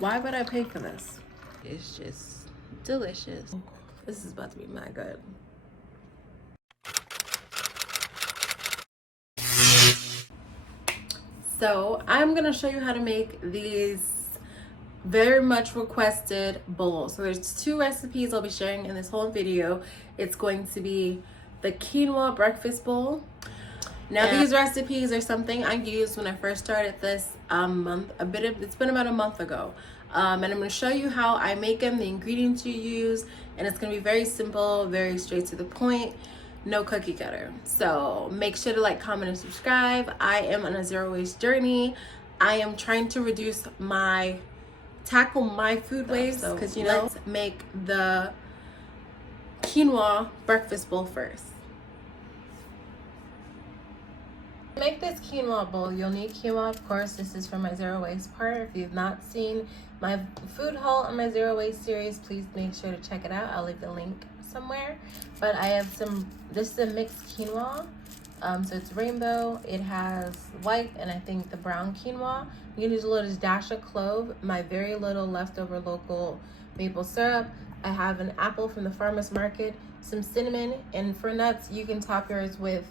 Why would I pay for this? It's just delicious. This is about to be mad good. So I'm gonna show you how to make these very much requested bowls. So there's two recipes I'll be sharing in this whole video. It's going to be the quinoa breakfast bowl. Now these recipes are something I used when I first started this it's been about a month ago. And I'm going to show you how I make them, the ingredients you use, and it's going to be very simple, very straight to the point, no cookie cutter. So make sure to like, comment, and subscribe. I am on a zero waste journey. I am trying to tackle my food waste, because let's make the quinoa breakfast bowl first. To make this quinoa bowl, you'll need quinoa, of course. This is from my zero waste part. If you've not seen my food haul on my zero waste series, please make sure to check it out. I'll leave the link somewhere. But I have this is a mixed quinoa. So it's rainbow. It has white and I think the brown quinoa. You can use a little dash of clove, my very little leftover local maple syrup. I have an apple from the farmer's market, some cinnamon, and for nuts, you can top yours with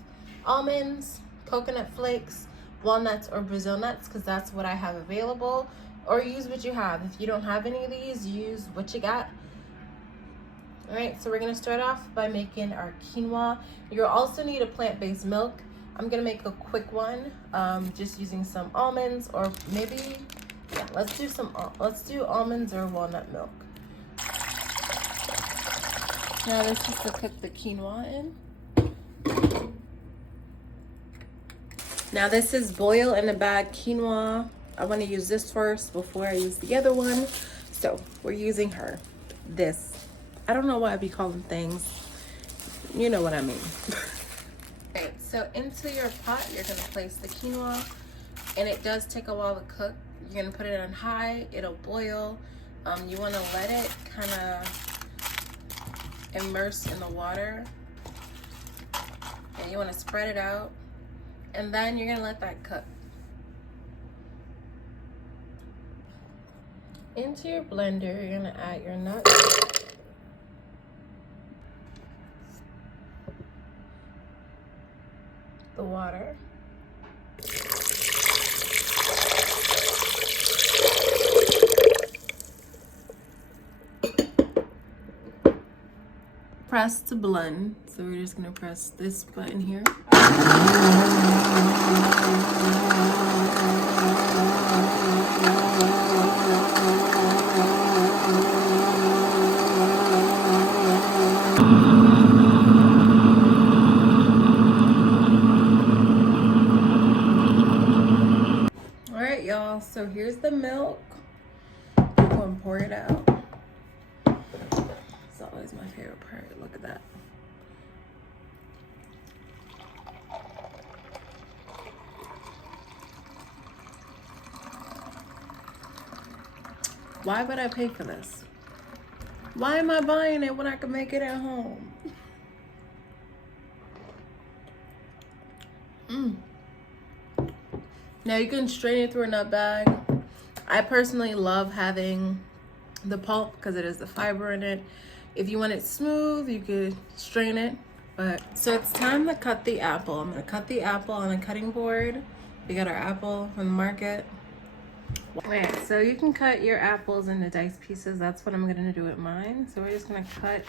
almonds, coconut flakes, walnuts, or Brazil nuts, because that's what I have available, or use what you have. If you don't have any of these, use what you got. All right, so we're gonna start off by making our quinoa. You'll also need a plant-based milk. I'm gonna make a quick one, just using some almonds, or maybe, yeah, let's do almonds or walnut milk. Now this is to cook the quinoa in. Now this is boil in a bag quinoa. I want to use this first before I use the other one. So we're using this. I don't know why I be calling things. You know what I mean. Alright, so into your pot, you're going to place the quinoa. And it does take a while to cook. You're going to put it on high. It'll boil. You want to let it kind of immerse in the water. And you want to spread it out. And then you're gonna let that cook. Into your blender, you're gonna add your nuts, the water, press to blend. So we're just gonna press this button here. All right, y'all, so here's the milk. I'm gonna pour it out. It's always my favorite part. Look at that. Why would I pay for this? Why am I buying it when I can make it at home? Now you can strain it through a nut bag. I personally love having the pulp because it is the fiber in it. If you want it smooth, you could strain it. So it's time to cut the apple. I'm gonna cut the apple on a cutting board. We got our apple from the market. Alright, so you can cut your apples into diced pieces. That's what I'm gonna do with mine. So we're just gonna cut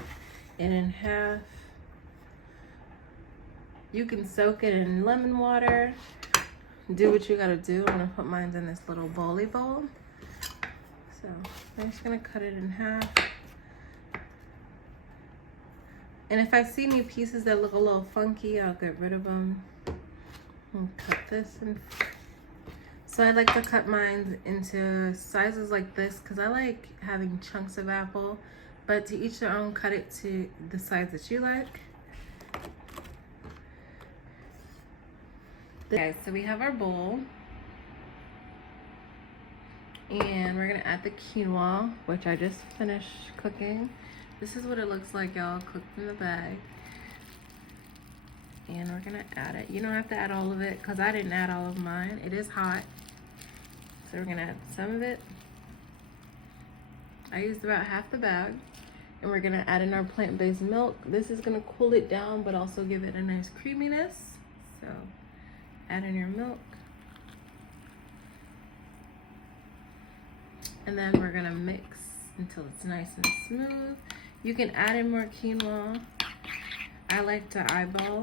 it in half. You can soak it in lemon water. Do what you gotta do. I'm gonna put mine in this little bowly bowl. So I'm just gonna cut it in half. And if I see any pieces that look a little funky, I'll get rid of them. And cut this in. So I like to cut mine into sizes like this because I like having chunks of apple, but to each their own, cut it to the size that you like. Okay, so we have our bowl. And we're gonna add the quinoa, which I just finished cooking. This is what it looks like, y'all, cooked in the bag. And we're gonna add it. You don't have to add all of it because I didn't add all of mine. It is hot. So we're gonna add some of it. I used about half the bag. And we're gonna add in our plant-based milk. This is gonna cool it down, but also give it a nice creaminess. So add in your milk. And then we're gonna mix until it's nice and smooth. You can add in more quinoa. I like to eyeball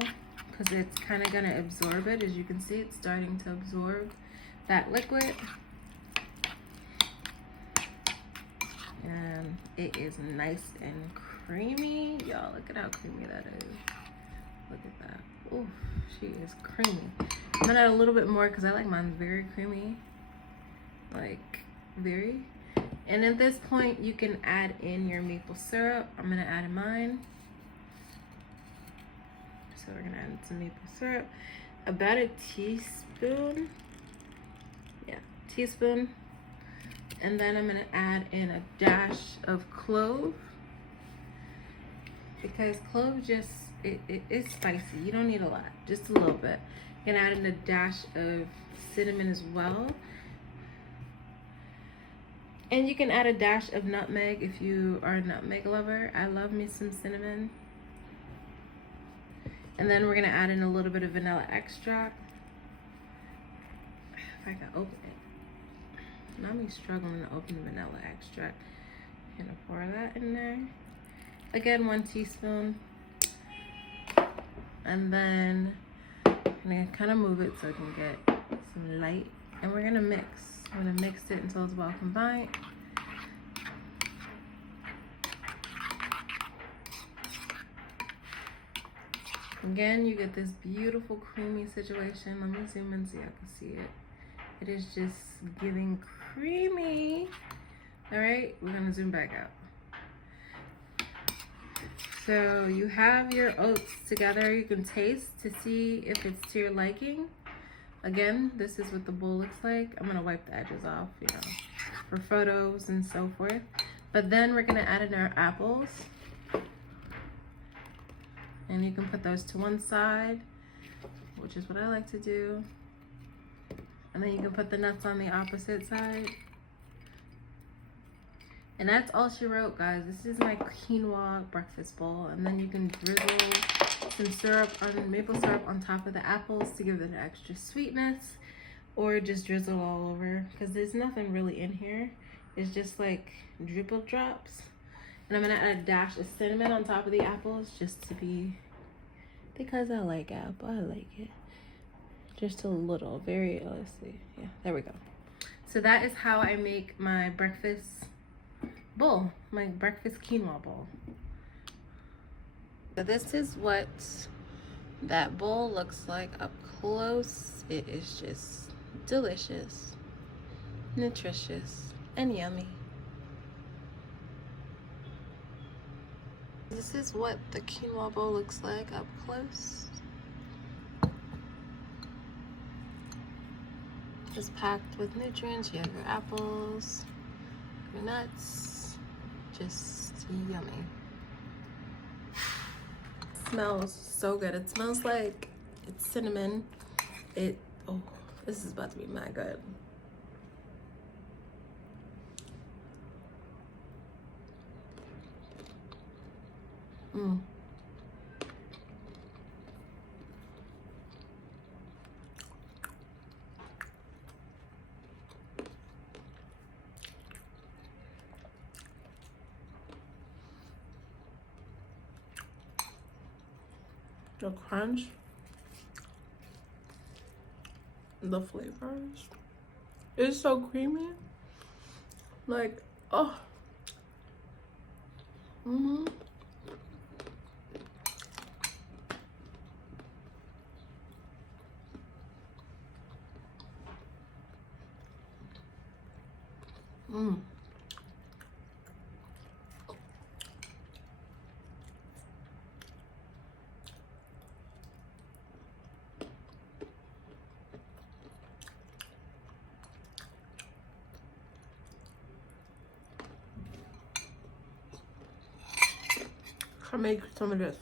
because it's kind of gonna absorb it. As you can see, it's starting to absorb that liquid. And it is nice and creamy. Y'all, look at how creamy that is. Look at that. Ooh, she is creamy. I'm gonna add a little bit more because I like mine very creamy. Like, very. And at this point, you can add in your maple syrup. I'm gonna add in mine. So we're gonna add some maple syrup. About a teaspoon. Yeah, teaspoon. And then I'm gonna add in a dash of clove, because clove just, it is spicy. You don't need a lot, just a little bit. You can add in a dash of cinnamon as well. And you can add a dash of nutmeg if you are a nutmeg lover. I love me some cinnamon. And then we're gonna add in a little bit of vanilla extract. If I can open it. Not me struggling to open the vanilla extract. I'm gonna pour that in there. Again, 1 teaspoon. And then I'm gonna kind of move it so it can get some light. And we're gonna mix. I'm gonna mix it until it's well combined. Again, you get this beautiful creamy situation. Let me zoom in so y'all can see it. It is just giving creamy. All right, we're gonna zoom back out. So you have your oats together. You can taste to see if it's to your liking. Again, this is what the bowl looks like. I'm gonna wipe the edges off, you know, for photos and so forth. But then we're gonna add in our apples. And you can put those to one side, which is what I like to do. And then you can put the nuts on the opposite side. And that's all she wrote, guys. This is my quinoa breakfast bowl. And then you can drizzle some syrup on maple syrup on top of the apples to give it an extra sweetness, or just drizzle all over, because there's nothing really in here. It's just like dribble drops. And I'm gonna add a dash of cinnamon on top of the apples, just to be, because I like apple, I like it. Just a little, very, let's see, yeah, there we go. So that is how I make my breakfast bowl, my breakfast quinoa bowl. So this is what that bowl looks like up close. It is just delicious, nutritious, and yummy. This is what the quinoa bowl looks like up close. It's packed with nutrients. You have your apples, your nuts, just yummy. Smells so good. It smells like it's cinnamon. Oh, this is about to be mad good. The crunch, the flavors, it's so creamy. Like, oh. I'll make some of this.